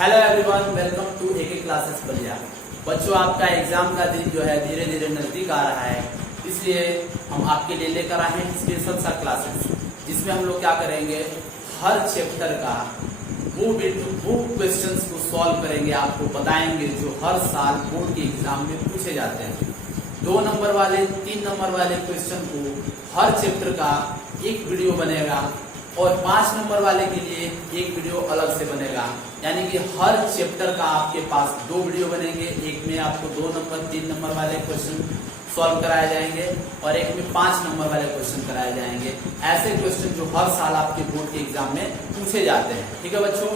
Hello everyone, welcome to AK classes Ballia. बच्चों, आपका exam का दिन जो है धीरे धीरे नजदीक आ रहा है, इसलिए हम आपके लिए लेकर आए हैं स्पेशल सा क्लासेस, जिसमें हम लोग क्या करेंगे, हर चैप्टर का वो क्वेश्चंस को सॉल्व करेंगे, आपको बताएंगे जो हर साल बोर्ड के एग्जाम में पूछे जाते हैं। 2 नंबर वाले 3 नंबर वाले क्वेश्चन को हर चैप्टर का एक वीडियो बनेगा और 5 नंबर वाले के लिए एक वीडियो अलग से बनेगा। यानी कि हर चैप्टर का आपके पास 2 वीडियो बनेंगे। एक में आपको 2 नंबर 3 नंबर वाले क्वेश्चन सॉल्व कराए जाएंगे और एक में 5 नंबर वाले क्वेश्चन कराए जाएंगे। ऐसे क्वेश्चन जो हर साल आपके बोर्ड के एग्जाम में पूछे जाते हैं। ठीक है बच्चों,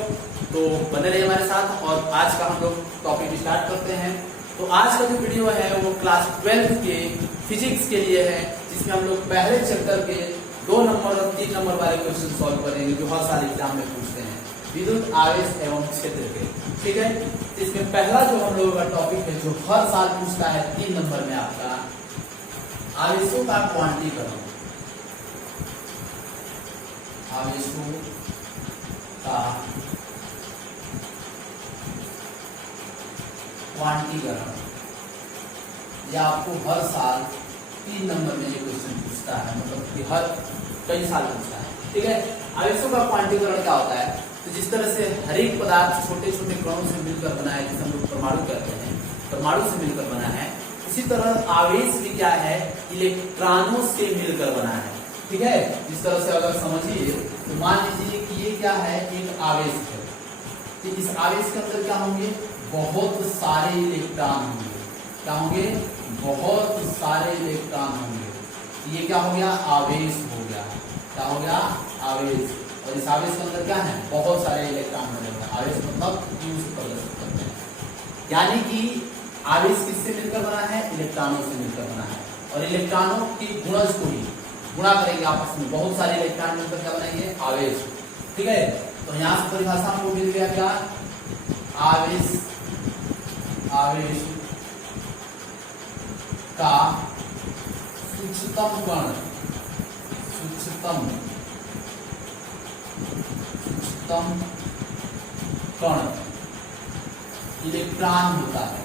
तो बने रहिए हमारे साथ और आज का हम लोग टॉपिक स्टार्ट करते हैं। तो आज का जो वीडियो है वो क्लास 12 के फिजिक्स के लिए है, जिसमें हम लोग पहले चैप्टर के 2 नंबर और 3 नंबर वाले क्वेश्चन सॉल्व करेंगे जो हर साल एग्जाम में पूछते हैं, विद्युत आवेश एवं क्षेत्र के। ठीक है, इसमें पहला जो हम लोगों का टॉपिक है जो हर साल पूछता है 3 नंबर में आपका, आवेशों का क्वांटीकरण। आवेशों का क्वांटीकरण, यह आपको हर साल 3 नंबर में ये क्वेश्चन पूछता है, मतलब कि हर कई साल पूछता है। ठीक है, आवेशों का क्वांटीकरण क्या होता है? तो जिस तरह से हर एक पदार्थ छोटे छोटे कणों से मिलकर बना है, जिसे हम लोग परमाणु कहते हैं, परमाणु से मिलकर बना है, उसी तरह आवेश भी क्या है, इलेक्ट्रॉनों से मिलकर बना है। ठीक है, जिस तरह से अगर समझिए तो मान लीजिए कि ये क्या है, एक आवेश है। तो इस आवेश के अंदर क्या होंगे, बहुत सारे इलेक्ट्रॉन होंगे। क्या होंगे? बहुत सारे इलेक्ट्रॉन होंगे। ये क्या हो गया? आवेश हो गया। क्या हो गया? आवेश। और इस आवेश के अंदर क्या है? बहुत सारे इलेक्ट्रॉन होंगे। आवेश मतलब Q से प्रदर्शित करते हैं। यानी कि आवेश किससे मिलकर बना है? इलेक्ट्रॉनों से मिलकर बना है। और इलेक्ट्रॉनों की गुणज को ही गुणा करेंगे आपस में, बहुत सारे इलेक्ट्रॉन मिलकर क्या बनाएंगे? आवेश। ठीक है, तो यहाँ से परिभाषा हमको मिल गया क्या? आवेश का सूक्ष्मतम कण, सूक्ष्मतम कण इलेक्ट्रॉन होता है।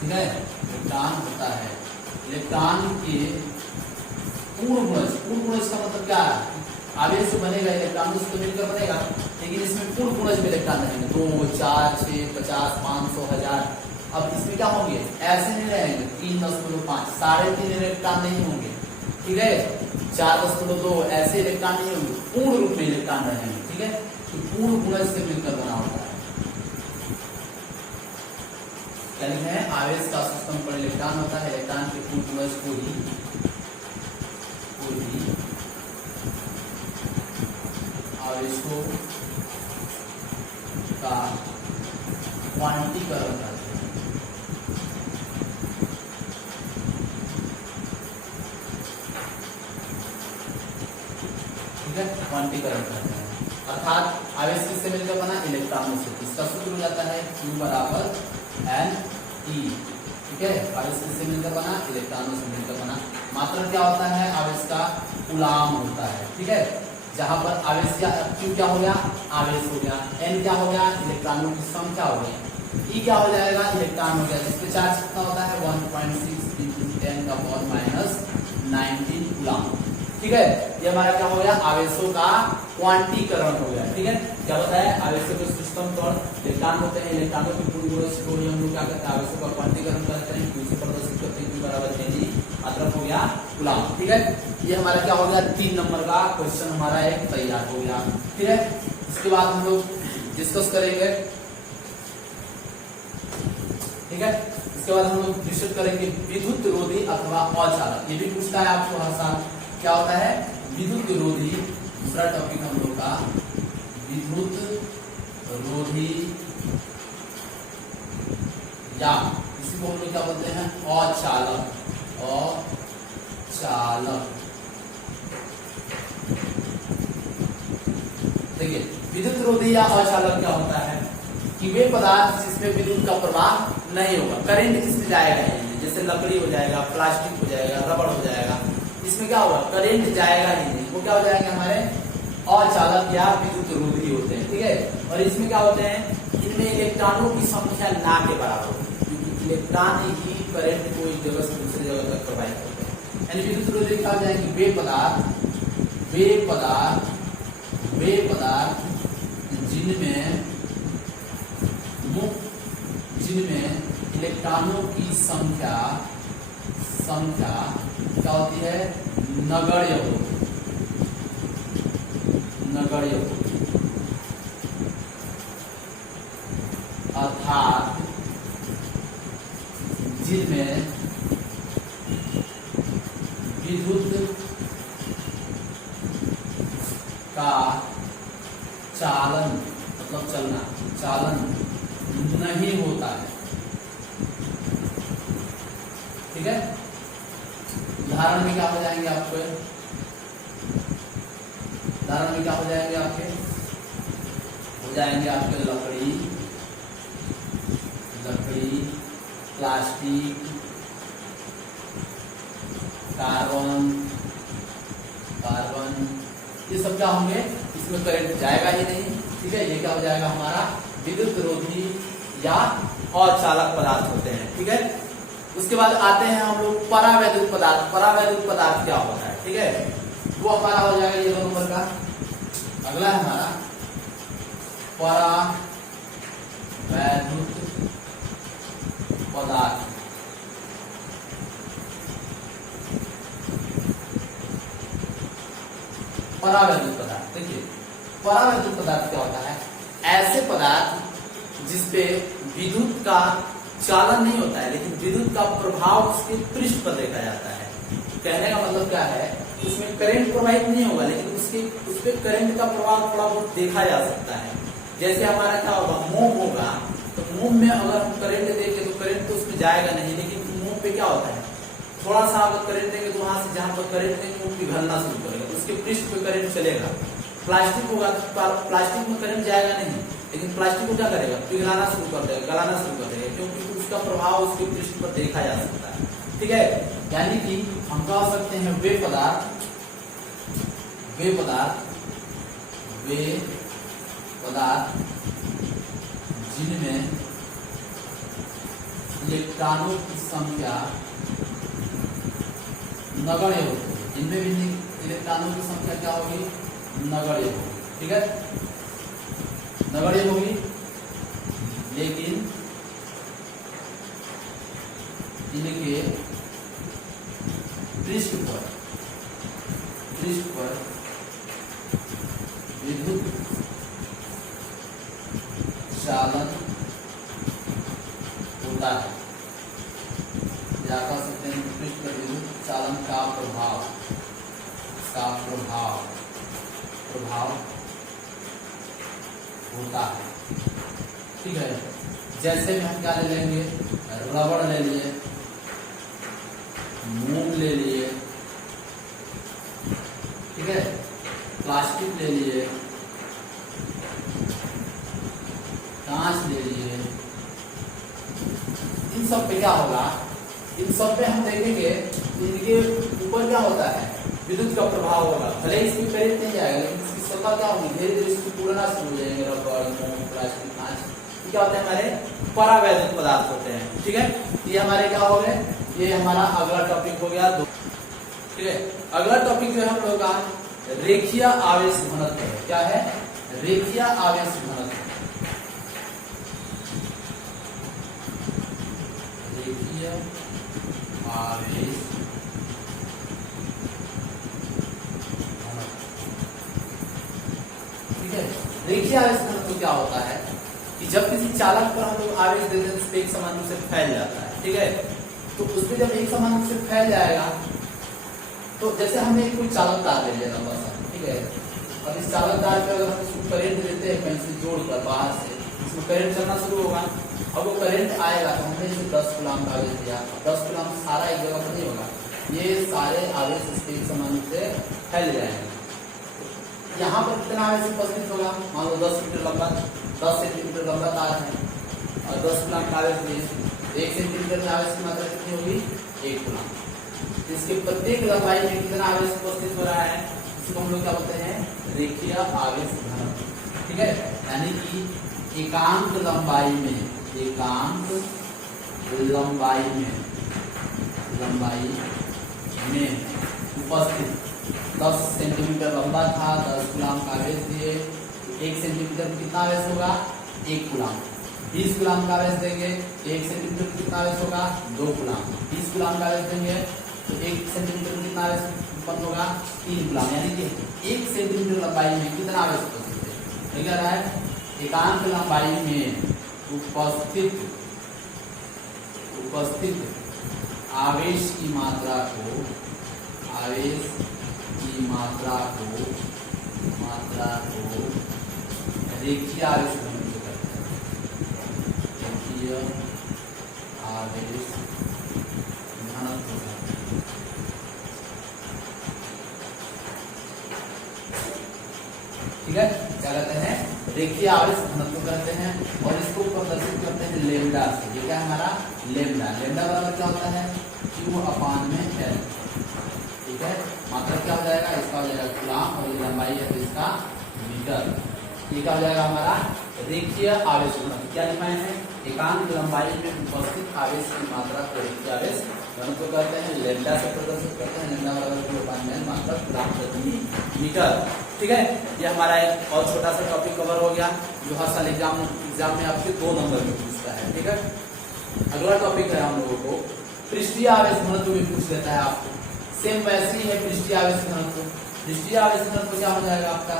ठीक है, इलेक्ट्रॉन होता है। इलेक्ट्रॉन के पूर्ण गुणज का मतलब क्या है? आवेश से बनेगा, इलेक्ट्रॉनों से तो मिलकर बनेगा, लेकिन इसमें पूर्ण गुणज में इलेक्ट्रॉन रहेंगे 2, 4, 6, 50, 500, 1000। अब इसमें क्या होंगे? ऐसे नहीं रहेंगे 3.5, 3.5 इलेक्ट्रॉन नहीं होंगे। ठीक है, 4.2 ऐसे इलेक्ट्रॉन नहीं होंगे, पूर्ण रूप में इलेक्ट्रॉन रहेंगे। ठीक है, तो पूर्ण गुणज से मिलकर बना होता है। है आवेश का सूक्ष्मतम कण इलेक्ट्रॉन होता है। इलेक्ट्रॉन के पूर्ण गुणज को ही आवेशों का क्वांटीकरण करते हैं। ठीक है, क्वांटीकरण करते हैं, अर्थात आवेश किससे मिलकर बना? इलेक्ट्रॉनों से। इसका सूत्र हो जाता है Q बराबर N E। ठीक है, आवेश किससे मिलकर बना? इलेक्ट्रॉनों से मिलकर बना। मात्रा क्या होता है आवेश का? कूलाम होता है। ठीक है, जहां पर आवेश Q क्या हो गया? आवेश हो गया। N क्या हो गया? इलेक्ट्रॉनों की संख्या हो गई। E क्या हो जाएगा? इलेक्ट्रॉन हो गया, जिसके चार्ज कितना होता है? 1.6 × 10⁻19 कूलाम। ठीक है, ये हमारा क्या हो गया? आवेशों का क्वांटीकरण हो गया। ठीक है, क्या होता है? आवेशों के सूक्ष्मतम कण इलेक्ट्रॉन होते हैं। इलेक्ट्रॉनों के पूर्ण गुणज को हम लोग क्या करते हैं? आवेशों का क्वांटीकरण करते हैं, Q से प्रदर्शित करते हैं। Q बराबर N मतलब हो गया कूलाम। ठीक है, ये हमारा क्या हो गया? 3 नंबर का क्वेश्चन हमारा एक तैयार हो गया। ठीक है, इसके बाद हम लोग डिस्कस करेंगे। ठीक है, इसके बाद हम लोग डिस्कस करेंगे विद्युत रोधी अथवा अचालक। ये भी पूछता है आपको हर साल, क्या होता है? विद्युत रोधी। दूसरा टॉपिक हम लोग का विद्युत रोधी, या इसी को हम लोग क्या बोलते हैं? अचालक। अचालक। देखिए, विद्युत रोधी या अचालक क्या होता है कि वे पदार्थ जिसमें विद्युत का प्रवाह नहीं होगा, करंट इसमें जाएगा नहीं, जैसे लकड़ी हो जाएगा, प्लास्टिक हो जाएगा, रबड़ हो जाएगा, इसमें क्या होगा? करंट जाएगा ही नहीं। वो क्या हो जाएंगे? हमारे अचालक या विद्युत रोधी होते हैं, ठीक है। और इसमें क्या होते हैं, इनमें इलेक्ट्रॉनों की संख्या ना के बराबर होती है, क्योंकि इलेक्ट्रॉन ही करंट को एक जगह से दूसरी जगह तक प्रवाहित करते हैं। यानी विद्युत रोधी कहा जाएगी वे पदार्थ जिनमें इलेक्ट्रॉनों की संख्या क्या होती है, नगण्य होती अर्थात जिनमें विद्युत का चालन मतलब चालन नहीं होता है, ठीक है। उदाहरण में क्या हो जाएंगे आपके, लकड़ी, प्लास्टिक, कार्बन, ये सब क्या होंगे, इसमें करंट जाएगा ही नहीं, ठीक है। ये क्या हो जाएगा, हमारा विद्युत रोधी या अचालक पदार्थ होते हैं, ठीक है। उसके बाद आते हैं हम लोग परावैद्युत पदार्थ क्या होता है, ठीक है। वो हमारा हो जाएगा ये 2 नंबर का। अगला है हमारा परावैद्युत पदार्थ। देखिए परावैद्युत पदार्थ क्या होता है, ऐसे पदार्थ जिसपे विद्युत का चालन नहीं होता है, लेकिन विद्युत का प्रभाव उसके पृष्ठ पर देखा जाता है। कहने का मतलब क्या है, उसमें करंट प्रवाहित नहीं होगा, लेकिन उस पे करंट का प्रभाव थोड़ा बहुत देखा जा सकता है। जैसे हमारा क्या होगा, मोम होगा, तो मोम में अगर हम करंट देंगे तो करंट तो उसमें जाएगा नहीं, लेकिन मोम पे क्या होता है, थोड़ा सा अगर करंट देंगे तो वहां से जहां पर करंट देंगे वो पिघलना शुरू करेगा, उसके पृष्ठ पे करंट चलेगा। प्लास्टिक होगा तो प्लास्टिक में करंट जाएगा नहीं, लेकिन प्लास्टिक को क्या करेगा, पिघलाना शुरू कर देगा, गलाना शुरू कर देगा, क्योंकि उसका प्रभाव उसके पृष्ठ पर देखा जा सकता है, ठीक है। यानी कि हम कह सकते हैं वे पदार्थ जिनमें इलेक्ट्रॉनों की संख्या नगण्य होती है, जिनमें भी इलेक्ट्रॉनों की संख्या क्या होगी, नगण्य होगी, ठीक है, नगण्य होगी। लेकिन इनके पृष्ठ पर विद्युत चालन होता है, या कह सकते हैं पृष्ठ पर विद्युत चालन का प्रभाव होता है, ठीक है। जैसे में हम क्या ले लेंगे, रबड़ ले लिए, मोम ले लिए, ठीक है, प्लास्टिक ले लिए, कांच ले लिए। इन सब पे क्या होगा, इन सब पे हम देखेंगे इनके ऊपर क्या होता है, विद्युत का प्रभाव होगा। भले इसमें करंट नहीं जाएगा, लेकिन इसकी सतह क्या होगी, धीरे धीरे इसको तोड़ना शुरू हो जाएंगे, रबड़, मोम, प्लास्टिक, कांच। क्या होते हैं, हमारे परावैद्युत पदार्थ होते हैं, ठीक है। ये हमारे क्या हो गए, ये हमारा अगला टॉपिक हो गया 2, ठीक है। अगला टॉपिक जो है हम लोग का रेखीय आवेश घनत्व है। क्या है, रेखीय आवेश घनत्व। रेखीय आवेश घनत्व, ठीक है। रेखीय आवेश घनत्व क्या होता है कि जब किसी चालक पर हम लोग आवेश देते हैं तो एक समान रूप से फैल जाता है, ठीक है। तो उसमें जब एक समान रूप से फैल जाएगा, तो जैसे हमने कोई चालक तार ले लिया लंबा सा, ठीक है। अब इस चालक तार पे अगर हम इसको करंट देते हैं कहीं से जोड़कर बाहर से, इसमें करंट चलना शुरू होगा। अब वो करंट आएगा तो हमने इसे 10 कूलम का आवेश दिया, 10 कूलम सारा एक जगह पर नहीं होगा, ये सारे आवेश इसके एक समान रूप से फैल जाएंगे। यहाँ पर कितना आवेश उपस्थित होगा, मान लो 10 मीटर लंबा, 10 सेंटीमीटर लंबा तार है और 10 कूलम का आवेश दिए, 1 सेंटीमीटर में आवेश की मात्रा कितनी होगी, 1 कूलम। इसके प्रत्येक लंबाई में कितना आवेश उपस्थित हो रहा है, इसको हम लोग क्या बोलते हैं, रेखीय आवेश घनत्व। ठीक है, यानी कि एकांक लंबाई में उपस्थित 10 सेंटीमीटर लंबा था, 10 कूलाम का आवेश दिए, 1 सेंटीमीटर में कितना आवेश होगा, 1 कूलाम। 20 कूलाम का आवेश देंगे, 1 सेंटीमीटर में कितना आवेश होगा, 2 कूलाम। 20 कूलाम का आवेश देंगे तो 1 सेंटीमीटर में कितना आवेश उत्पन्न होगा, 3 कूलाम। यानी कि 1 सेंटीमीटर लंबाई में कितना आवेश उपस्थित है, क्या रहा है, एकांक लंबाई में उपस्थित आवेश की मात्रा को रेखीय आवेश घनत्व कहते हैं। रेखीय आवेश घनत्व। ठीक है, क्या कहते हैं, रेखीय आवेश घनत्व कहते हैं। और इसको प्रदर्शित करते हैं लेमडा से। ये क्या है हमारा लेमडा। लेमडा बराबर क्या होता है, Q/L। ठीक है, मात्रा क्या हो जाएगा, इसका हो जाएगा कूलाम और ये लंबाई है तो इसका मीटर। ये क्या हो जाएगा हमारा रेखीय आवेश घनत्व। क्या लिखा है, एकांक लंबाई में उपस्थित आवेश की मात्रा को रेखीय आवेश घनत्व कहते हैं। लेमडा से प्रदर्शित करते हैं। लेमडा बराबर Q/L मात्रा कूलाम प्रति मीटर। ठीक है, ये हमारा एक और छोटा सा टॉपिक कवर हो गया जो हर साल एग्जाम में आपके 2 नंबर में पूछता है। ठीक है, अगला टॉपिक है हम लोगों को पृष्ठीय आवेश घनत्व भी पूछ लेता है आपको। सेम वैसे ही है पृष्ठीय आवेश घनत्व। पृष्ठीय आवेश घनत्व क्या हो जाएगा आपका,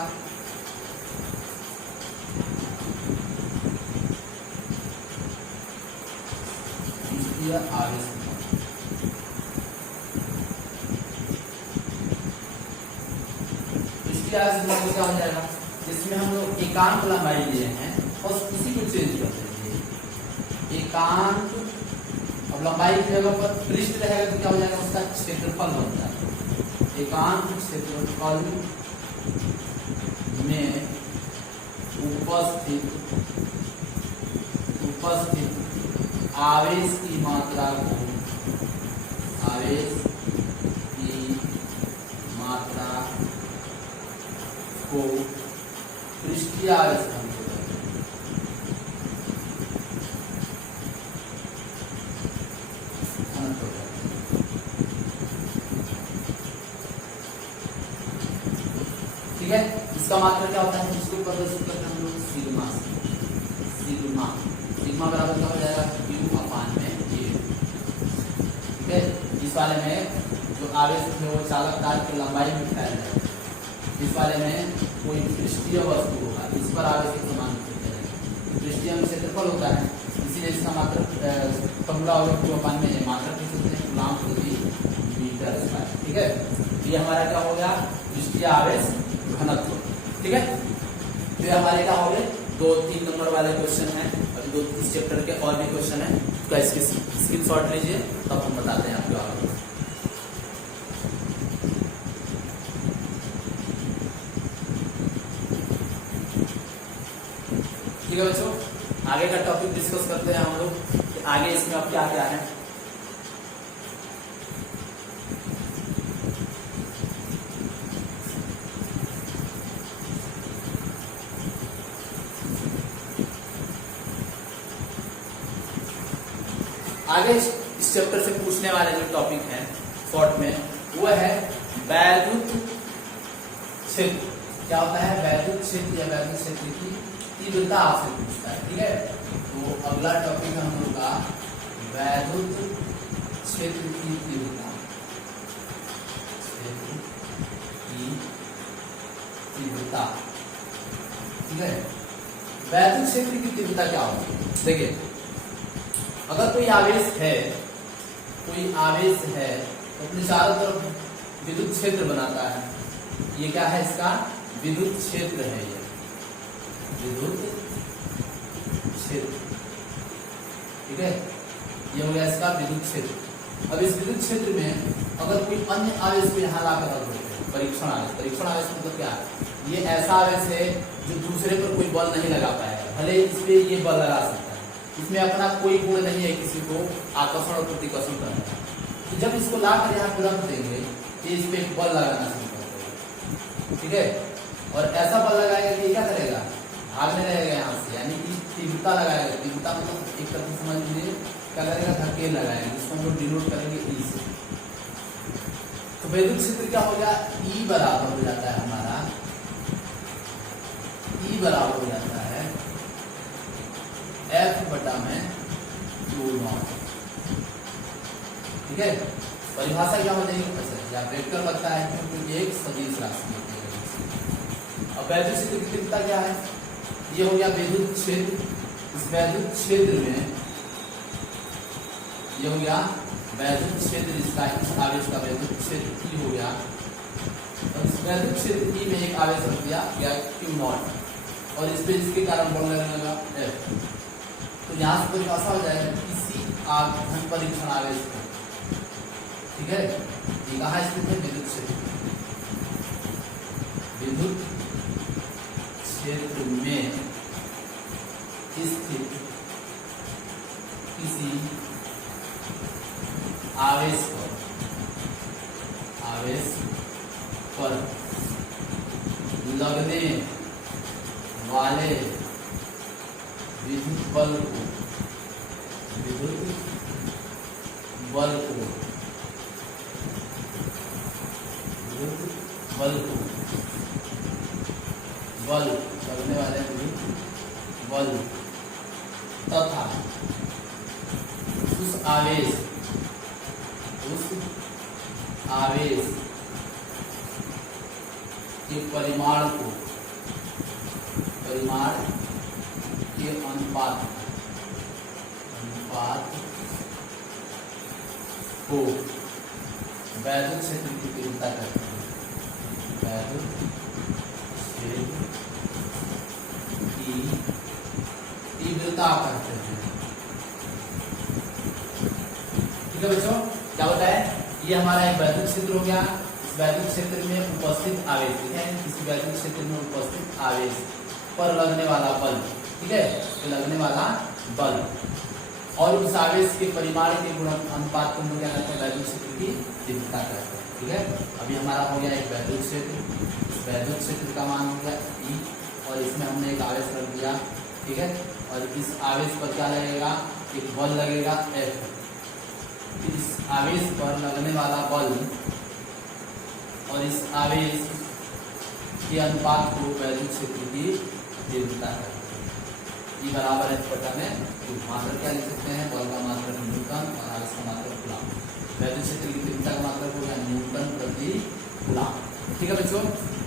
पृष्ठीय आवेश क्या हो जाएगा, जिसमें हम लोग एकांक लंबाई लिए हैं और उसी को चेंज कर देंगे। एकांक, अब लंबाई की जगह पर पृष्ठ रहेगा तो क्या हो जाएगा, उसका क्षेत्रफल बन जाएगा। एकांक क्षेत्रफल में उपस्थित आवेश की मात्रा को पृष्ठीय आवेश घनत्व कहते हैं। ठीक है, इसका मात्रा क्या होता है, इसको प्रदर्शित करते हैं हम लोग सिग्मा। सिग्मा बराबर क्या हो जाएगा, Q/A। ठीक है, इस वाले में जो आवेश है वो चालक तार की लंबाई में फैल जाएगा। इस वाले में कोई पृष्ठीय वस्तु होगा, इस पर आवेश के समान पृष्ठीय में क्षेत्रफल होता है, इसीलिए इसका मात्रा फॉर्मूला होगा Q/A में। मात्रा किस होते हैं, कूलाम प्रति मीटर स्क्वायर। ठीक है, ये हमारा क्या हो गया, पृष्ठीय आवेश घनत्व। ठीक है, तो हमारे क्या हो गए 2-3 नंबर वाले क्वेश्चन है और 2 चैप्टर के और भी क्वेश्चन है। तो इसके स्क्रीनशॉट लीजिए, तब हम बताते हैं आपको आगे। ठीक है बच्चों, आगे का टॉपिक डिस्कस करते हैं हम लोग कि आगे इसमें अब क्या क्या है। आगे इस चैप्टर से पूछने वाले जो टॉपिक है शॉर्ट में, वो है वैद्युत क्षेत्र। क्या होता है, वैद्युत क्षेत्र या वैद्युत क्षेत्र की तीव्रता आपसे पूछता है। ठीक है, तो अगला टॉपिक हम लोग का वैद्युत क्षेत्र की तीव्रता। ठीक है, वैद्युत क्षेत्र की तीव्रता क्या होगी, देखिए अगर कोई आवेश है तो अपने चारों तरफ विद्युत क्षेत्र बनाता है। ये क्या है, इसका विद्युत क्षेत्र है। ये विद्युत क्षेत्र, ठीक है, ये हो गया इसका विद्युत क्षेत्र। अब इस विद्युत क्षेत्र में अगर कोई अन्य आवेश को यहाँ लाकर रख देते हैं, परीक्षण आवेश मतलब क्या है, ये ऐसा आवेश है जो दूसरे पर कोई बल नहीं लगा पाएगा, भले इस पे ये बल लगा सकता है, इसमें अपना कोई गुण नहीं है किसी को आकर्षण और प्रतिकर्षण करने का। तो जब इसको लाकर यहाँ रख देंगे, ये इस पे बल लगाना शुरू कर देगा। ठीक है। और ऐसा बल लगाएगा कि क्या करेगा, भागने लगेगा यहाँ से, यानी कि तीव्रता लगाएगा। तीव्रता मतलब एक तरह से समझ लीजिए क्या करेगा, धकेल लगाएगा, जिसको हम लोग डिनोट करेंगे ई से। तो वैद्युत क्षेत्र क्या हो गया, ई बराबर हो जाता है हमारा, ई बराबर हो जाता है एफ बटा में क्यू नॉट। ठीक है, परिभाषा क्या हो जाएगी, या वेक्टर लगता है क्योंकि एक सदिश राशि होती है। अब वैद्युत क्षेत्र की तीव्रता क्या है, ये हो गया वैद्युत क्षेत्र। इस वैद्युत क्षेत्र में ये हो गया वैद्युत क्षेत्र, इसका इस आवेश का वैद्युत क्षेत्र ई हो गया। और इस वैद्युत क्षेत्र ई में एक आवेश रख दिया गया क्यू नॉट, और इस पे इसके कारण बल लगने लगा एफ। तो यहाँ से परिभाषा हो जाएगा किसी घन परीक्षण आवेश को, ठीक है, ये कहाँ स्थित है, विद्युत क्षेत्र, विद्युत क्षेत्र में स्थित किसी आवेश पर लगने वाले विद्युत बल को बल लगने वाले विद्युत बल तथा उस आवेश के परिमाण के अनुपात को वैद्युत क्षेत्र की तीव्रता कहते हैं। वैद्युत क्षेत्र की तीव्रता कहते हैं। ठीक है बच्चों, क्या होता है, ये हमारा एक वैद्युत क्षेत्र हो गया। इस वैद्युत क्षेत्र में उपस्थित आवेश, ठीक है, इस वैद्युत क्षेत्र में उपस्थित आवेश पर लगने वाला बल, ठीक है, तो लगने वाला बल और उस आवेश के परिमाण के गुणक अनुपात को हम क्या कहते हैं, वैद्युत क्षेत्र की तीव्रता कहते हैं। ठीक है, अभी हमारा हो गया एक वैद्युत क्षेत्र, इस वैद्युत क्षेत्र का मान हो गया ई, और इसमें हमने एक आवेश रख दिया, ठीक है, और इस आवेश पर क्या लगेगा, एक बल लगेगा एफ। इस आवेश पर लगने वाला बल और इस आवेश के अनुपात को वैद्युत क्षेत्र की तीव्रता है। ये बराबर एफ बटा में मात्रक क्या लिख सकते हैं, बल का मात्रक न्यूटन और आवेश का मात्रक कूलम। वैद्युत क्षेत्र की तीव्रता का मात्रक हो गया न्यूटन प्रति कूलम। ठीक है बच्चों,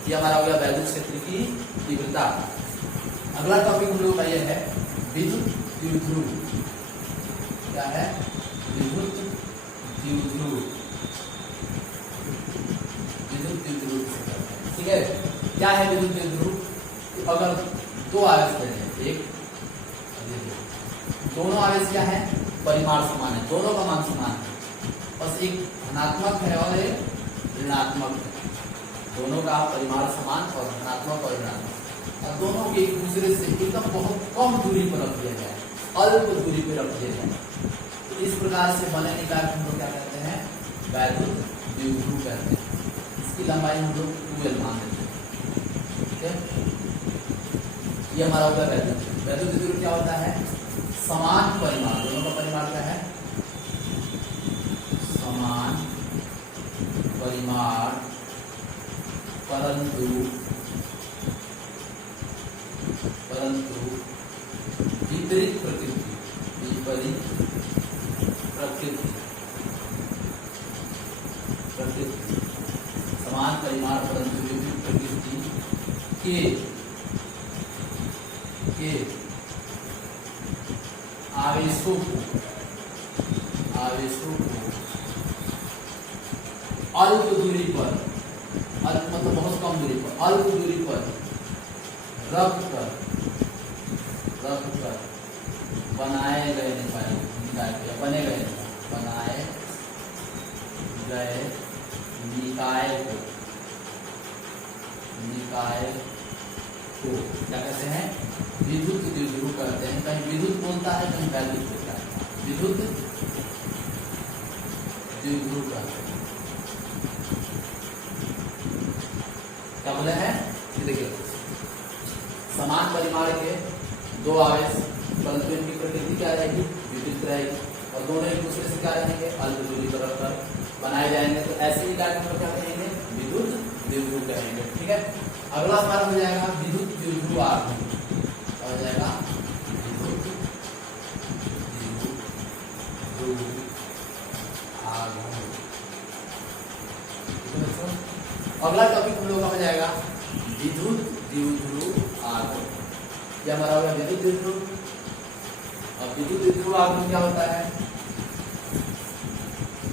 ये हमारा हो गया वैद्युत क्षेत्र की तीव्रता। अगला टॉपिक हम लोग का ये है विद्युत द्विध्रुव। क्या है, विद्युत द्विध्रुव। विद्युत द्विध्रुव, ठीक है, क्या है विद्युत द्विध्रुव, अगर दो आवेश हैं, एक दोनों आवेश क्या है, परिमाण समान है, दोनों का मान समान है, बस एक धनात्मक है और एक ऋणात्मक है, दोनों का परिमाण समान और धनात्मक और ऋणात्मक, और दोनों के एक दूसरे से एकदम बहुत कम दूरी पर रख दिया जाए, अल्प दूरी पर रख दिया जाए, तो इस प्रकार से बने निकाय हम लोग क्या कहते हैं, वैद्युत द्विध्रुव कहते हैं। इसकी लंबाई हम लोग 2l मान देते हैं। ठीक है, ये हमारा होगा वैद्युत द्विध्रुव। क्या होता है, समान परिमाण, दोनों का परिमाण क्या है, समान परिमाण परंतु विपरीत प्रकृति, समान परिमाण परंतु विपरीत प्रकृति के आवेशों को अल्प दूरी पर, अल्प मतलब बहुत कम दूरी पर, अल्प दूरी पर रख कर बनाए गए बने गए निकाय को क्या कहते हैं, विद्युत द्विध्रुव कहते हैं। कहीं विद्युत बोलता है, कहीं वैद्युत बोलता है, विद्युत द्विध्रुव कहते हैं। क्या बोले हैं कि देखिए समान परिमाण के दो आवेश परंतु इनकी प्रकृति क्या रहेगी, विपरीत रहेगी और दोनों एक दूसरे से क्या रहेंगे, अल्प दूरी पर रखकर बनाए जाएंगे। तो ऐसे ही कार्य हम क्या कहेंगे, विद्युत द्विध्रुव कहेंगे। ठीक है, अगला हमारा हो जाएगा विद्युत द्विध्रुव आघूर्ण। हो जाएगा विद्युत द्विध्रुव आघूर्ण। अगला टॉपिक हम लोग का हो जाएगा विद्युत द्विध्रुव आघूर्ण। यह हमारा होगा विद्युत द्विध्रुव। अब विद्युत द्विध्रुव आघूर्ण क्या होता है,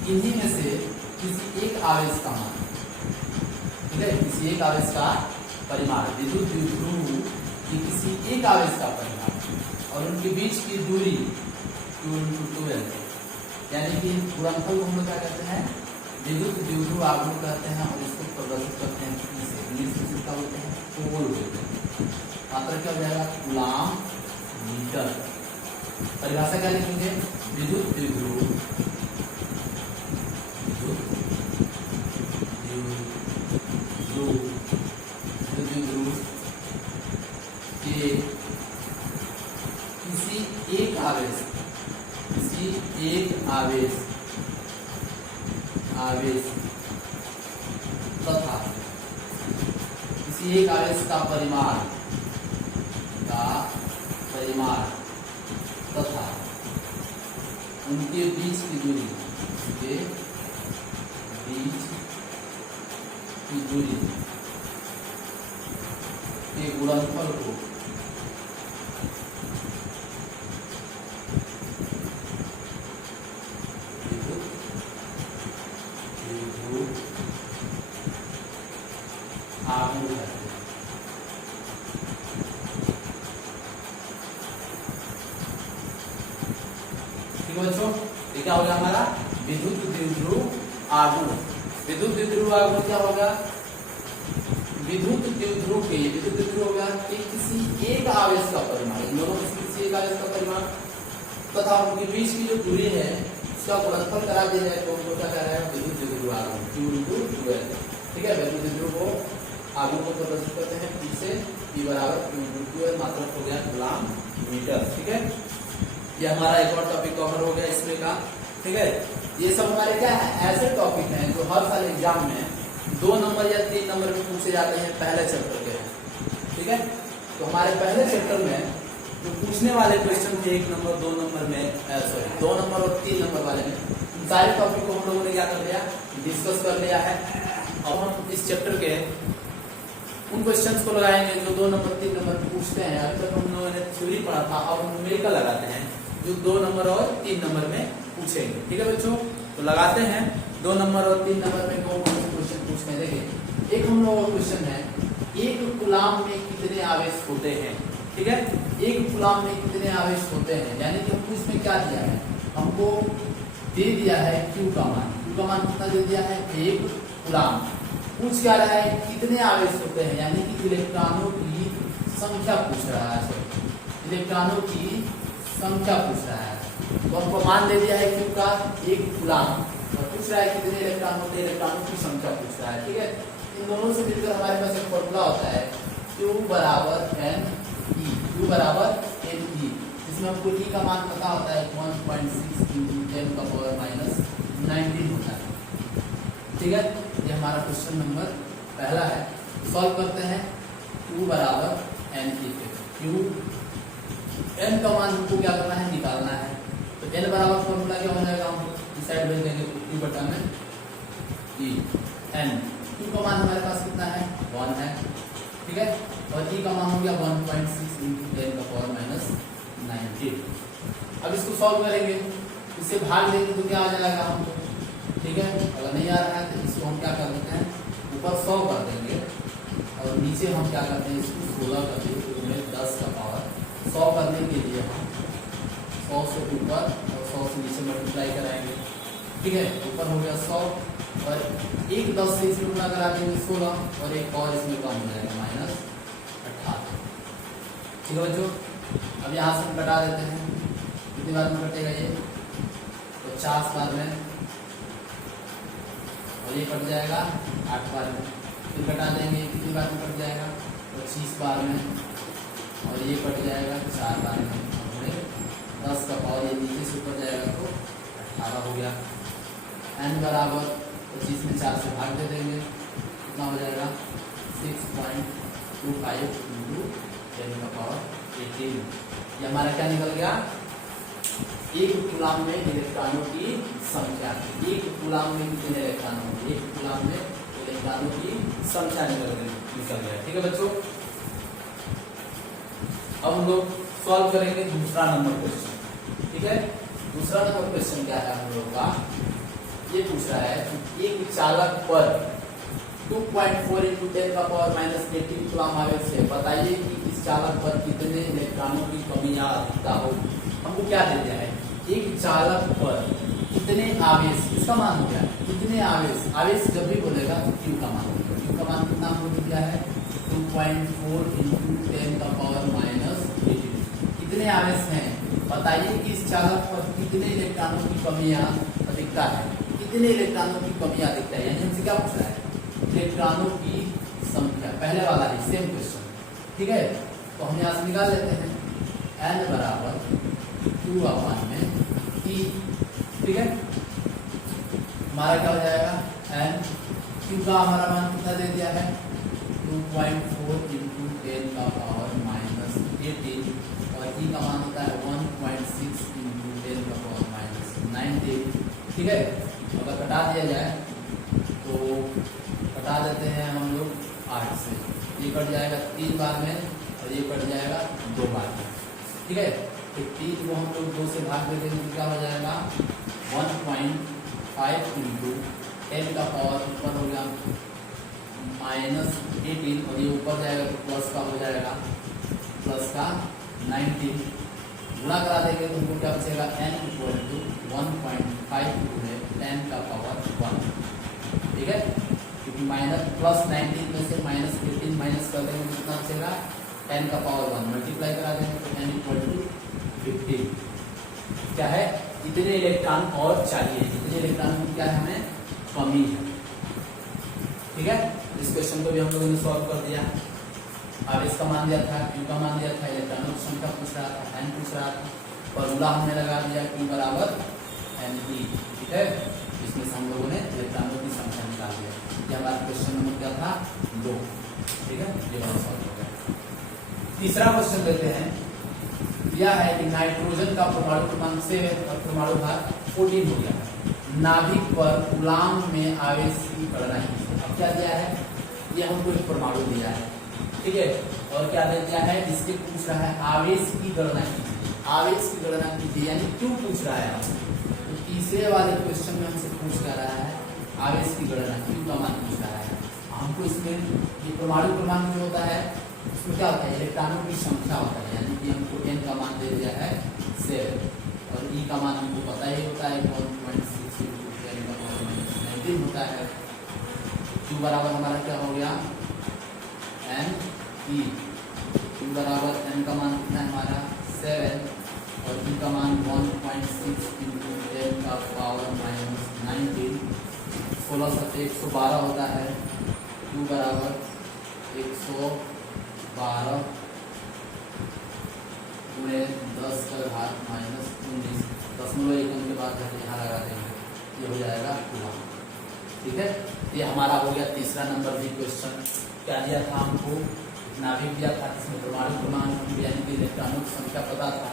इन्हीं में से किसी एक आवेश का मान, ठीक है, किसी एक आवेश का परिमाण, विद्युत द्विध्रुव की किसी एक आवेश का परिमाण और उनके बीच की दूरी 2 × 12 यानी कि गुणनफल को हम लोग क्या कहते हैं, विद्युत द्विध्रुव आघूर्ण कहते हैं और इसको प्रदर्शित करते हैं इंग्लिश में क्या बोलते हैं, कूलम बोलते हैं। मात्रा क्या हो जाएगा, कूलम मीटर। परिभाषा क्या लिखेंगे, विद्युत द्विध्रुव के किसी एक आवेश तथा किसी एक आवेश का परिमाण तथा उनके बीच की दूरी के गुणनफल को आघूर्ण कहते हैं। ठीक है बच्चों, ये क्या होगा हमारा विद्युत द्विध्रुव आघूर्ण। विद्युत द्विध्रुव आघूर्ण क्या होगा, विद्युत द्विध्रुव होगा कि किसी एक आवेश का परिमाण, इन दोनों में से किसी एक आवेश का परिमाण तथा उनके बीच की जो दूरी है उसका गुणनफल करा दिया जाए तो उनको क्या कह रहा है, विद्युत द्विध्रुव आघूर्ण, Q × 12। ठीक है, विद्युत द्विध्रुव को आघूर्ण को प्रदर्शित करते हैं P से, P बराबर Q × 12, मात्रक हो गया कूलम मीटर। ठीक है, ये हमारा एक और टॉपिक कवर हो गया इसमें का। ठीक है, ये सब हमारे क्या है, ऐसे टॉपिक हैं जो हर साल एग्जाम में 2 नंबर या 3 नंबर में पूछे जाते हैं पहले चैप्टर के। ठीक है, तो हमारे पहले चैप्टर में जो पूछने वाले क्वेश्चन थे 1 नंबर 2 नंबर में, सॉरी 2 नंबर और 3 नंबर वाले में, उन सारे टॉपिक को हम लोगों ने क्या कर लिया, डिस्कस कर लिया है। अब हम इस चैप्टर के उन क्वेश्चंस को लगाएंगे जो 2 नंबर 3 नंबर पूछते हैं। अभी तक हम लोगों ने थ्योरी पढ़ा था, अब हम न्यूमेरिकल लगाते हैं जो 2 नंबर और 3 नंबर में पूछेंगे। ठीक है बच्चों, तो लगाते हैं 2 नंबर और 3 नंबर में कौन कौन से क्वेश्चन पूछते हैं। देखिए, एक हम लोगों का क्वेश्चन है, एक कूलम में कितने आवेश होते हैं। ठीक है, एक कूलम में कितने आवेश होते हैं, यानी कि हमको इसमें क्या दिया है, हमको दे दिया है Q का मान। Q का मान कितना दे दिया है, 1 कूलम। पूछ क्या रहा है, कितने आवेश होते हैं, यानी कि इलेक्ट्रॉनों की संख्या पूछ रहा है, इलेक्ट्रॉनों की संख्या पूछ रहा है। तो हमको मान दे दिया है Q का 1 कूलम और पूछ रहा है कितने इलेक्ट्रॉन होते हैं, इलेक्ट्रॉनों की संख्या पूछ रहा है। ठीक है, इन दोनों से मिलकर हमारे पास एक फॉर्मूला होता है Q बराबर NE, जिसमें हमको E का मान पता होता है 1.6 × 10⁻⁻19 होता है। ठीक है, ये हमारा क्वेश्चन नंबर पहला है। सॉल्व करते हैं, Q बराबर NE पे Q N का मान हमको क्या करना है, निकालना है। तो N बराबर फॉर्मूला क्या हो जाएगा, हम इस साइड भेज देंगे Q बटा में E N। Q का मान हमारे पास कितना है, 1 है। ठीक है, और E का मान हो गया 1.6 × 10⁻⁻19। अब इसको सॉल्व करेंगे, इसे भाग देंगे तो क्या आ जाएगा हमको। ठीक है, अगर नहीं आ रहा है तो इसको हम क्या कर देते हैं, ऊपर 100 कर देंगे और नीचे हम क्या करते हैं, इसको 16 कर देंगे, तो 10 का पावर 100 करने के लिए हम 100 से ऊपर और 100 से नीचे मल्टीप्लाई कराएंगे। ठीक है, ऊपर हो गया 100 और 1 10 से इसमें गुणा करा देंगे 16 और एक और इसमें कम हो जाएगा -18। ठीक है बच्चों, अब यहाँ से हम कटा देते हैं, कितनी बार में कटेगा ये, 50 बार में, और ये कट जाएगा 8 बार में। फिर घटा देंगे, कितनी बार में कट जाएगा, 25 बार में, और ये कट जाएगा 4 बार में, 10 का पावर ये नीचे से ऊपर जाएगा तो 18 हो गया। n बराबर 25 में 4 से भाग दे देंगे, कितना हो जाएगा 6.25 इंटू 10 का पावर 18। ये हमारा क्या निकल गया, एक कूलाम में इलेक्ट्रॉनों की संख्या। एक कूलाम में कितने इलेक्ट्रॉन होंगे, एक कूलाम में इलेक्ट्रॉनों की संख्या निकल गया। ठीक है बच्चों, अब हम लोग सॉल्व करेंगे दूसरा नंबर क्वेश्चन। ठीक है, दूसरा नंबर क्वेश्चन क्या है हम लोग का, ये पूछ रहा है कि एक चालक पर 2.4 इंटू 10 का पावर -18 कूलाम आवेश से बताइए कि इस चालक पर कितने इलेक्ट्रॉनों की कमी या अधिकता हो। हमको क्या दे दिया है, एक चालक पर कितने आवेश, इसका मान हो गया कितने आवेश, आवेश जब भी बोलेगा तो Q का मान होगा। Q का मान कितना हमको दिया है 2.4 इंटू 10 का पावर -18। कितने आवेश हैं बताइए कि इस चालक पर कितने इलेक्ट्रॉनों की कमी या अधिकता है, कितने इलेक्ट्रॉनों की कमी या अधिकता है, यानी हमसे क्या पूछ रहा है, इलेक्ट्रॉनों की संख्या। पहले वाला ही सेम क्वेश्चन। ठीक है, तो हम यहाँ से निकाल लेते हैं n बराबर 2/3। ठीक है, हमारा क्या हो जाएगा n, Q का हमारा मान कितना दे दिया है 2.4 इंटू 10 का पावर -18, और E का मान होता है 1.6 इंटू 10 का पावर -19। ठीक है, अगर कटा दिया जाए तो कटा देते हैं हम लोग 8 से, ये कट जाएगा 3 बार में और ये कट जाएगा 2 बार में। ठीक है, तो 3 को हम लोग 2 से भाग दे देंगे, क्या हो जाएगा 1.5 इंटू 10 का पावर ऊपर हो गया -18, और ये ऊपर जाएगा तो प्लस का हो जाएगा प्लस का 19, गुणा करा देंगे तो हमको क्या बचेगा n इक्वल टू 1.5 गुणे 10 का पावर 1। ठीक है, क्योंकि +19 में से -18 माइनस कर देंगे तो कितना बचेगा 10 का पावर 1, मल्टीप्लाई करा देंगे तो n इक्वल टू 15। क्या है, इतने इलेक्ट्रॉन और चाहिए, इतने इलेक्ट्रॉन की क्या है हमें कमी है। ठीक है, इस क्वेश्चन को भी हम लोगों ने सॉल्व कर दिया। आवेश का मान दिया था, Q का मान दिया था, इलेक्ट्रॉनों की संख्या पूछ रहा था, n पूछ रहा था, फॉर्मूला हमने लगा दिया Q बराबर Ne। ठीक है, इसमें से हम लोगों ने इलेक्ट्रॉनों की संख्या निकाल दिया। ये हमारा क्वेश्चन नंबर क्या था 2। ठीक है, ये वाला सॉल्व हो गया। तीसरा क्वेश्चन लेते हैं, यह है कि नाइट्रोजन का परमाणु क्रमांक 7 और परमाणु भार 14 हो गया है, नाभिक पर कूलाम में आवेश की गणना कीजिए। अब क्या दिया है, ये हमको एक परमाणु दिया है। ठीक है, और क्या दे दिया है, इसके पूछ रहा है आवेश की गणना कीजिए, आवेश की गणना कीजिए, यानी क्यों पूछ रहा है हमसे, तो तीसरे वाले क्वेश्चन में हमसे पूछ कर रहा है आवेश की गणना, Q का मान पूछ रहा है हमको। इसमें ये परमाणु क्रमांक जो होता है उसमें क्या होता है, इलेक्ट्रॉनों की संख्या होता है, यानी कि हमको n का मान दे दिया है 7, और E का मान हमको पता ही होता है 1.6 इंटू 10 का पावर -19 होता है। Q बराबर हमारा क्या हो गया Ne। Q बराबर n का मान कितना है हमारा 7, और E का मान 1.6 इंटू 10 का पावर -19, 16 से 112 होता है। Q बराबर 112 गुणे 10 का घात -19, 0.1 के बाद यहाँ लगा देंगे, ये हो जाएगा कूलाम। ठीक है, ये हमारा हो गया तीसरा नंबर भी क्वेश्चन। क्या दिया था हमको, नाभिक दिया था, इसमें परमाणु क्रमांक यानी कि इलेक्ट्रॉनों की संख्या पता था,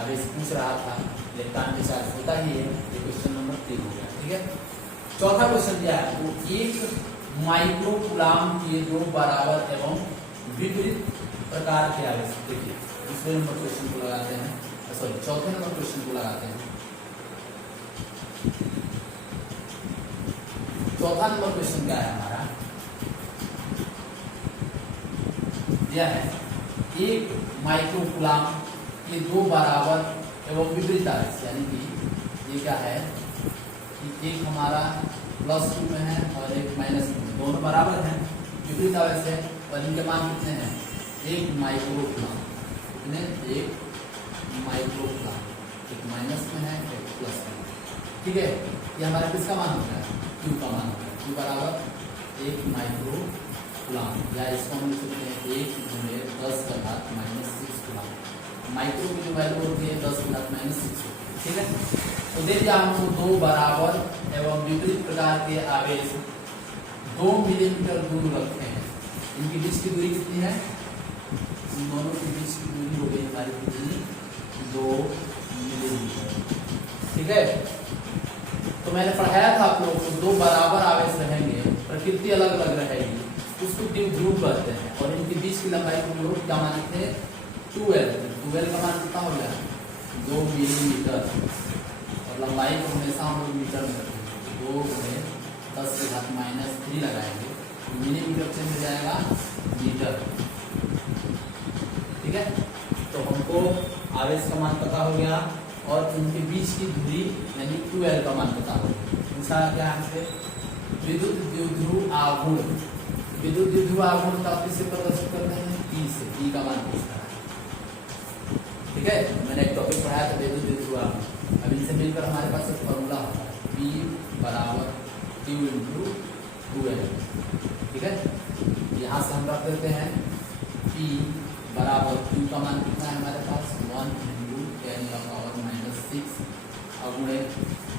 आवेश पूछ रहा था, इलेक्ट्रॉन के चार्ज होता ही है। ये क्वेश्चन नंबर 3 हो गया। ठीक है, चौथा क्वेश्चन दिया है, वो एक माइक्रो कूलाम के 2 बराबर एवं विपरीत प्रकार के आवेश। देखिए दूसरे नंबर क्वेश्चन को लगाते हैं, सॉरी चौथे नंबर क्वेश्चन को लगाते हैं। चौथा नंबर क्वेश्चन क्या है हमारा, यह है एक माइक्रो कूलाम के 2 बराबर एवं विपरीत आवेश, यानी कि ये क्या है कि एक हमारा +2 में है और एक -2 में, दोनों बराबर हैं, विपरीत आवेश है, और इनके मान कितने हैं, 1 माइक्रो कूलाम, कितने, 1 माइक्रो कूलाम, एक माइनस में है एक प्लस में। ठीक है, ये हमारा किसका मान होता है, Q का मान होता है। Q बराबर 1 माइक्रो कूलम, या इसको हम लिख सकते हैं 1 गुणे 10 का घात -6 कूलम। माइक्रो की जो वैल्यू होती है 10 का घात -6, ठीक है। तो दे दिया हमको दो बराबर एवं विपरीत प्रकार के आवेश 2 मिलीमीटर दूर रखते हैं। इनके बीच की दूरी कितनी है? इन दोनों के बीच की दूरी हो गई हमारी कितनी? 2 मिलीमीटर, ठीक है। तो मैंने पढ़ाया था आप लोगों को दो बराबर आवेश रहेंगे, प्रकृति अलग अलग रहेगी, उसको द्विध्रुव कहते हैं। और इनके बीच की लंबाई को लोग क्या मानते हैं? 12 का मान कितना हो गया? 2 मिलीमीटर। और लंबाई को हमेशा हम लोग मीटर में रखेंगे, 2 गुणे 10 के घात -3 लगाएंगे, मिलीमीटर चेंज हो जाएगा मीटर, ठीक है। तो हमको आवेश का मान पता हो गया और इनके बीच की दूरी यानी 12 का मान पता हो गया। पूछा क्या हमसे? विद्युत द्विध्रुव आघूर्ण। विद्युत द्विध्रुव आघूर्ण का किससे प्रदर्शित करते हैं? E से। E का मान पूछता है, ठीक है। मैंने एक टॉपिक पढ़ाया था विद्युत द्विध्रुव आघूर्ण। अब इनसे मिलकर हमारे पास एक फॉर्मूला होता है P बराबर Q × 2L, ठीक है। यहाँ से हम रख देते हैं P बराबर Q का मान कितना है हमारे पास? 1 × 10⁻⁻6 और गुणे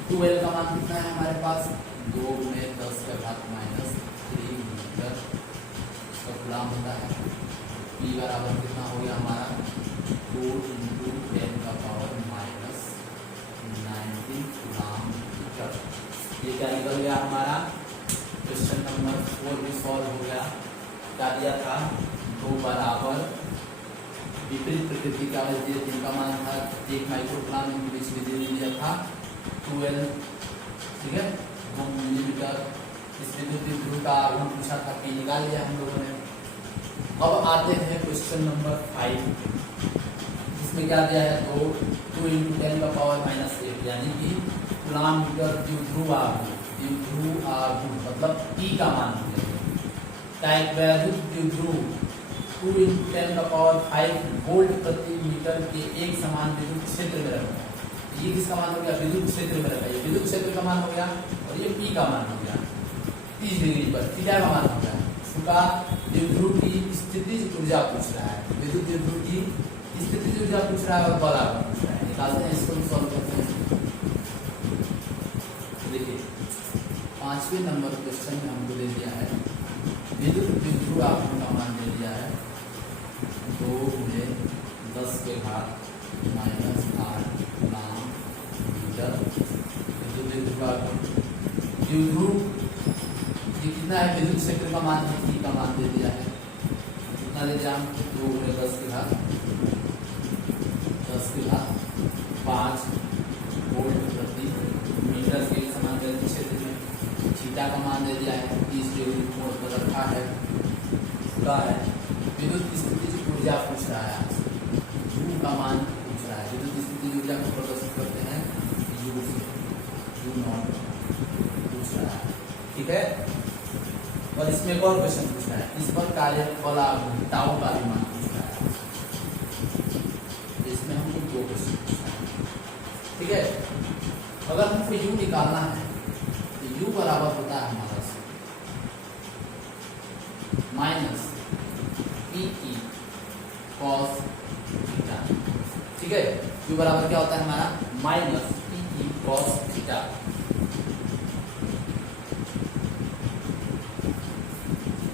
2L का मान कितना है हमारे पास? 2 गुणे 10 का घात -3 मीटर कूलम होता है। P बराबर कितना हो गया हमारा? 2 × 10⁻⁻19 कूलम मीटर। ये क्या निकल गया हमारा? क्वेश्चन नंबर 4 भी सॉल्व हो गया। क्या दिया था? दो बराबर विपरीत प्रकृति का आवेश दिए, जिनका मान था 1 माइक्रो कूलम, इनके बीच में दे दिया था 12, ठीक है, 2 मिलीमीटर। इस विद्युत द्विध्रुव का आघूर्ण पूछा था, P निकाल लिया हम लोगों ने। अब आते हैं क्वेश्चन नंबर 5। इसमें क्या दिया है? 2 × 10⁻⁻8 यानी कि कूलम मीटर द्विध्रुव आघूर्ण। द्विध्रुव आघूर्ण मतलब E का मान हो गया। एक वैद्युत द्विध्रुव 2 × 10⁵ वोल्ट प्रति मीटर के एक समान विद्युत क्षेत्र में रखा है। ये किसका मान हो गया? विद्युत क्षेत्र में रखा है। विद्युत क्षेत्र का मान हो गया और ये P का मान हो गया 30 डिग्री पर। थीटा का मान हो गया। उसका द्विध्रुव की स्थितिज ऊर्जा पूछ रहा है, विद्युत द्विध्रुव की स्थितिज ऊर्जा पूछ रहा है और बल आघूर्ण पूछ रहा है। निकालते हैं इसको, सॉल्व करते हैं। देखिए 5वें नंबर क्वेश्चन में हमको दे दिया है विद्युत द्विध्रुव आघूर्ण का मान दे दिया है 2 गुणे 10 के घात -8 कूलम मीटर। विद्युत द्विध्रुव आघूर्ण द्विध्रुव ये कितना है? विद्युत क्षेत्र का मान है, E का मान दे दिया है। कितना दे दिया हमको? 2 गुणे 10 के घात 5 वोल्ट प्रति मीटर के समान विद्युत क्षेत्र में। थीटा का मान दे दिया है, 30 डिग्री कोण पर रखा है। पूरा है विद्युत स्थितिज ऊर्जा पूछ रहा है आपसे, U का मान पूछ रहा है। विद्युत स्थितिज ऊर्जा को प्रदर्शित करते हैं U से, U0 पूछ रहा है, ठीक है। और इसमें एक और क्वेश्चन पूछ रहा है, इस पर कार्य बल आघूर्ण टाउ का भी मान पूछ रहा है। इसमें हमको 2 क्वेश्चन पूछना है, ठीक है। अगर हमको U निकालना है तो U बराबर होता है हमारा -PE cos थीटा, ठीक है। U बराबर क्या होता है हमारा? -PE cos थीटा,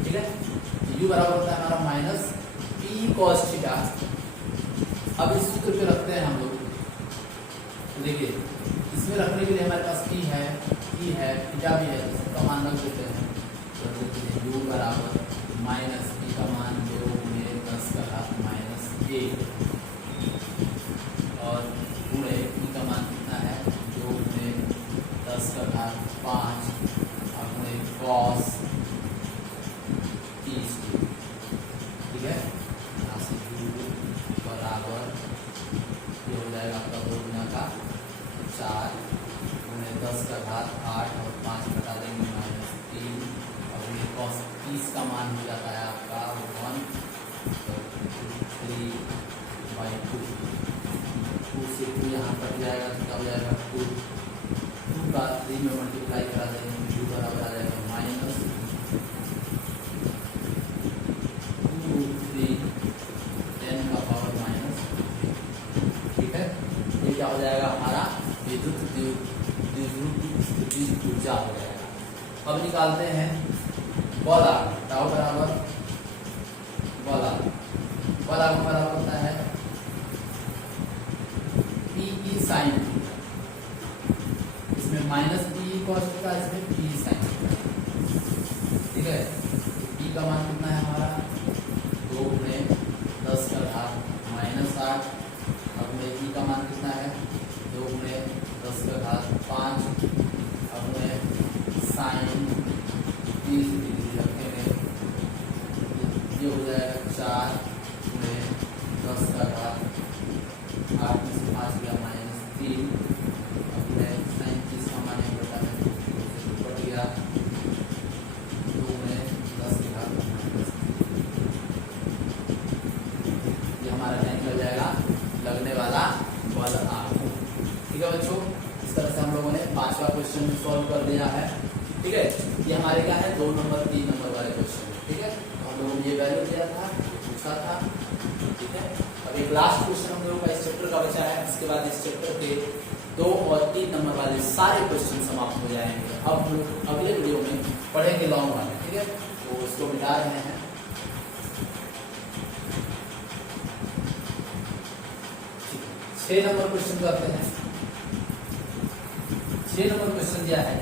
ठीक है। U बराबर होता है हमारा -PE cos थीटा। अब इस सूत्र पे रखते हैं हम लोग। तो देखिए इसमें रखने के लिए हमारे पास P है, E है, थीटा भी है, तो सबका मान रख देते हैं। तो देखिए U बराबर -P का मान 2 गुणे 10 का घात -1 और गुणे E का मान कितना है? 2 गुणे 10 का घात 5 और गुणे cos 30, ठीक है। यहाँ से U बराबर ये हो जाएगा आपका 2 गुना का 4 गुणे 10 का घात 8 और 5 घटा देंगे -3 और ये cos 30 का मान हो जाता है आपका 1/3/2। 2 से 2 यहाँ कट जाएगा तो क्या हो जाएगा? 2 का 3 में मल्टीप्लाई करा देंगे, U बराबर आ जाएगा क्या हो जाएगा हमारा विद्युत स्थितिज ऊर्जा हो जाएगा। अब निकालते हैं बल आघूर्ण, टाउ बराबर बल आघूर्ण बराबर होता है पी साइन थीटा, इसमें माइनस पी कॉस थीटा, इसमें पी साइन थीटा, ठीक है। पी का मान कितना है हमारा 2 × 10⁻⁻8, अब में ई का मान कितना है 2 × 10⁵ अब में साइन 30 डिग्री रखेंगे, ये हो जाएगा 4 × 10⁻8 में से 5 गया -3, अब में 37 का मान बटा में कट गया 2 × 10⁻⁻, ये हमारा क्या निकल जाएगा लगने वाला बल आघूर्ण। ठीक है बच्चों, इस तरह से हम लोगों ने 5वां क्वेश्चन सॉल्व कर दिया है। ठीक है, ये हमारे क्या है 2 नंबर 3 नंबर वाले क्वेश्चन। ठीक है, तो हम लोगों ने ये वैल्यू दिया था, पूछा था। ठीक है, अब एक लास्ट क्वेश्चन हम लोगों का इस चैप्टर का बचा है, इसके बाद इस चैप्टर के 2 और 3 नंबर वाले सारे क्वेश्चन समाप्त हो जाएंगे। अब हम लोग अगले वीडियो में पढ़ेंगे लॉन्ग वाले। ठीक है, तो इसको मिटा रहे हैं। 6 नंबर क्वेश्चन करते हैं। 6 नंबर क्वेश्चन दिया है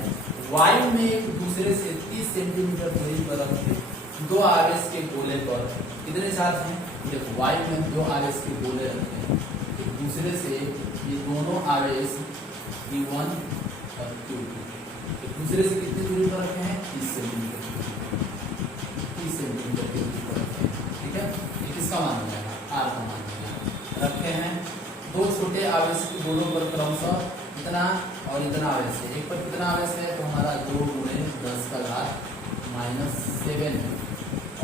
वायु में एक दूसरे से 30 सेंटीमीटर दूरी पर रखे 2 आवेश के गोले पर कितने चार्ज हैं। देखो, वायु में 2 आवेश के गोले रखे हैं, एक दूसरे से ये दोनों आवेश Q1 और Q2 एक दूसरे से कितनी दूरी पर रखे हैं 30 सेंटीमीटर की दूरी पर रखे हैं। ठीक है, ये किसका मान हो जाएगा R का मान हो जाएगा। रखे हैं 2 छोटे आवेश के गोलों पर क्रमशः इतना और इतना आवेश है। एक पर कितना आवेश है तो हमारा 2 × 10⁻⁻7 है,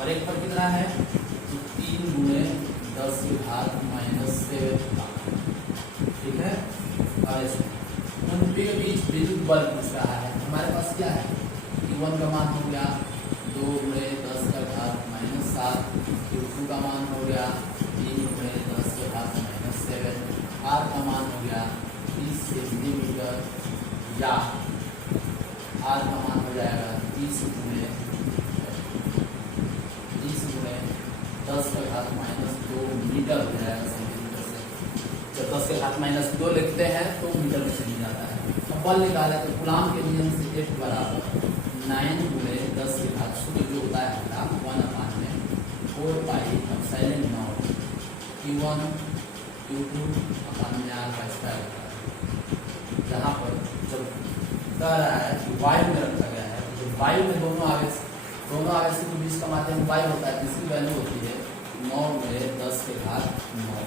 और एक पर कितना है तो 3 × 10⁻⁻7। ठीक है, आवेश उनके बीच विद्युत बल पूछ रहा है। हमारे पास क्या है Q1 का मान हो गया 2 × 10⁻⁻7, Q2 का मान हो गया 3 × 10⁻⁻7, R का मान हो गया 30 सेंटीमीटर, या R का मान हो जाएगा 30 × 10⁻² मीटर हो जाएगा सेंटीमीटर से। जब 10⁻² लिखते हैं तो मीटर में चली जाता है। अब बल निकाले तो कूलाम के नियम से F बराबर 9 × 10⁻⁴ जो होता है हमारा 1/4πε0 Q1 Q2 R² होता है। जहाँ पर जब कह रहा है कि वायु में रखा गया है, तो वायु में दोनों आवेश के बीच का माध्यम वायु होता है, जिसकी वैल्यू होती है 9 × 10⁻9।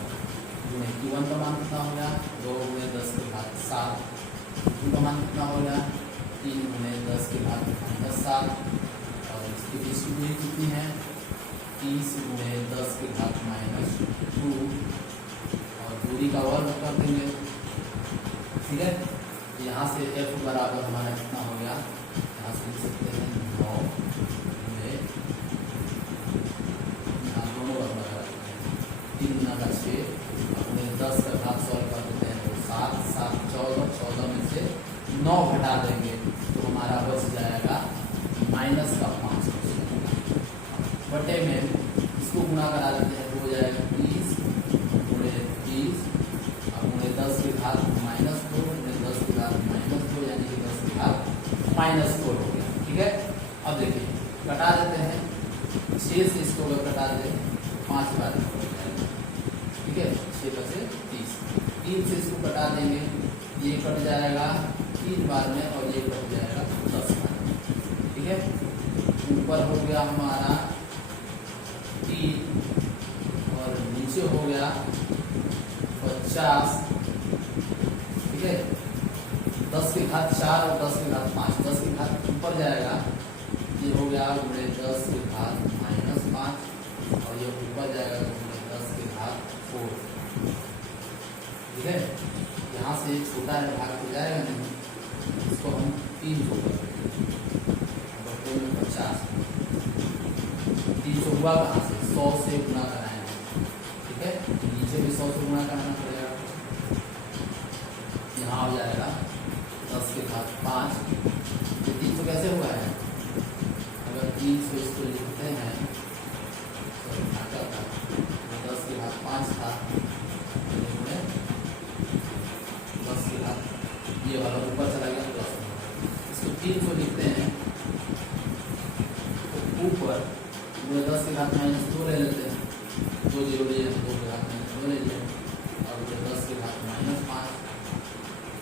Q1 का मान कितना हो गया 2 × 10⁻7, Q2 का मान कितना हो गया 3 × 10⁻⁻7, और इसके बीच की दूरी कितनी है 30 × 10⁻⁻2, और दूरी का वर्ग कर देंगे। ठीक है, यहाँ से F बराबर हमारा कितना हो गया, यहाँ से लिख सकते हैं 9 में यहाँ दोनों वर्ग लगा देते हैं 3 × 6 अपने 10 का घात सॉल्व कर देते हैं तो 7 7 14 में से 9 घटा देंगे तो हमारा बच जाएगा -5 बटे में इसको गुणा करा देते हैं तो हो जाएगा 30 × 30 अब 10 के घात -2 × 10 के घात -2 यानी कि 10 के घात -4 हो गया। ठीक है, अब देखिए घटा देते हैं 6 से इसको अगर घटा दें 5 बार हो जाएगा। ठीक है, 6 × 30, 3 से इसको घटा देंगे, ये कट जाएगा 3 बार में और ये कट जाएगा 10 बार में। ठीक है, ऊपर हो गया हमारा 3 और नीचे हो गया 50। ठीक है, 10 के घात 4 और 10 के घात 5, 10 के घात ऊपर जाएगा, ये हो गया 10 के घात -5 और ये ऊपर जाएगा 10 के घात 4। ठीक है, यहाँ से छोटा है भाग हो जाएगा नहीं, इसको हम 3 जोड़ बटे में 50, 300 हुआ कहाँ से 100 से गुणा कराएंगे। ठीक है, नीचे भी 100 से गुणा कराना पड़ेगा। यहाँ हो जाएगा 10 के घात 5। ये 300 कैसे हुआ है? अगर 300 इसको लिखते हैं तो घाटा था, 10 के घात 5 था, तो इसमें 10 के घात ये वाला ऊपर चला गया प्लस। इसको 300 लिखते हैं तो ऊपर 10 के घात -2 ले लेते हैं, 2 0 ले लेते हैं, 2 के घात -2 ले लेते हैं, और 10 के घात -5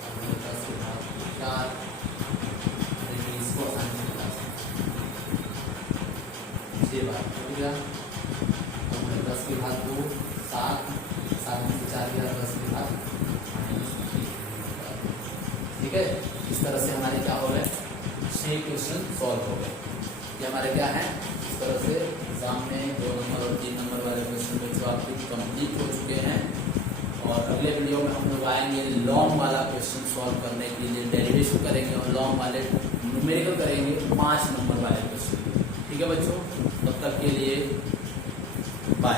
और 10 के घात 4। देखिए इसको आसानी से बता सकते हैं, ये बात हो गया। और 10 के घात 2 7, 7 में से 4 गया 10 के घात -3। ठीक है, इस तरह से हमारे क्या हो गए, 6 क्वेश्चन सॉल्व हो गए। ये हमारे क्या है, इस तरह से एग्जाम में 2 नंबर और 3 नंबर वाले क्वेश्चन जो आपके कंप्लीट हो चुके हैं। और अगले वीडियो में हम लोग आएंगे लॉन्ग वाला क्वेश्चन सॉल्व करने के लिए, डेरिवेशन करेंगे और लॉन्ग वाले न्यूमेरिकल करेंगे 5 नंबर वाले क्वेश्चन। ठीक है बच्चों, तब तक के लिए बाय।